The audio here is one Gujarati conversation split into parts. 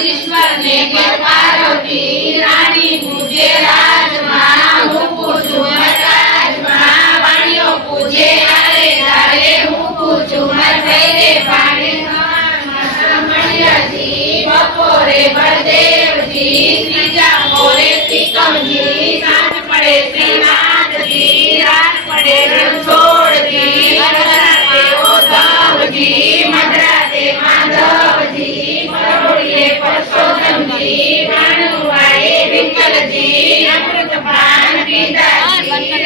ईश्वर ने के पार्वती रानी पूजे राजमा हूँ पूजू राजमा वाणियों पूजे आरे तारे हूँ पूजू मर भैरे पानी मणिया जी बपोरे बलदेव जी त्रीजा मोरे त्रिकम जी सांझ पड़े श्रीनाथ जी रात पड़े रणछोड़ जी मधुराते उद्धव जी मधुराते माधव जी परोड़िए परशोत्तम जी भानुवाए विठल जी अमृत पान पीता जी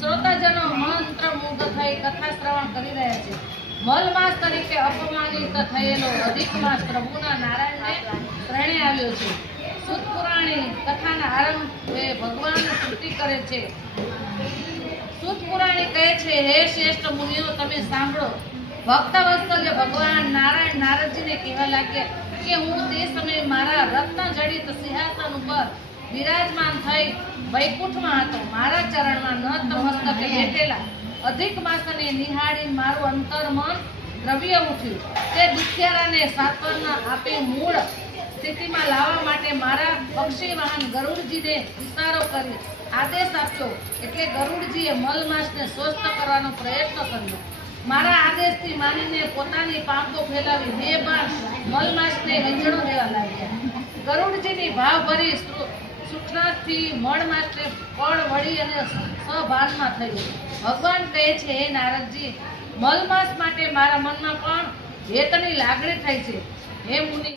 શ્રોતાજનો મંત્રમુગ્ધ થઈ કથા શ્રવણ કરી રહ્યા છે. મલમાસ તરીકે અપમાનિત થયેલો અધિક માસ પ્રભુના નારાયણને શરણે આવ્યો છે. સુત પુરાણી કથાના આરંભે ભગવાન સ્તુતિ કરે છે. સુત પુરાણી કહે છે, હે શ્રેષ્ઠ મુનિઓ, તમે સાંભળો. ભક્તવત્સલ્ય ભગવાન નારાયણ નારદજીને કહેવા લાગ્યા કે હું તે સમયે મારા રત્ન જડિત સિંહાસન ઉપર વિરાજમાન થઈ વૈકુંઠમાં હતો. મારા ચરણમાં નતમસ્તકે બેઠેલા અધિક માસને નિહાળી મારું અંતર્મન દ્રવ્ય ઉઠ્યું. તે દુખિયારાને સાંત્વના આપી મૂળ સ્થિતિમાં લાવવા માટે મારા પક્ષી વાહન ગરુડજીને ઇશારો કરી આદેશ આપ્યો. એટલે ગરુડજીએ મલમાસને સ્વસ્થ કરવાનો પ્રયત્ન કર્યો. મારા આદેશથી માનીને પોતાની પાંખો ફેલાવી બે બાણ મલમાસને વીંઝણો દેવા લાગ્યા. ગરુડજીની ભાવભરી સૂચનાથી મળમાસને પળ વળી અને સભાનમાં થયું. ભગવાન કહે છે, હે નારદજી, મલમાસ માટે મારા મનમાં પણ હેતની લાગણી થઈ છે. હે મુનિ,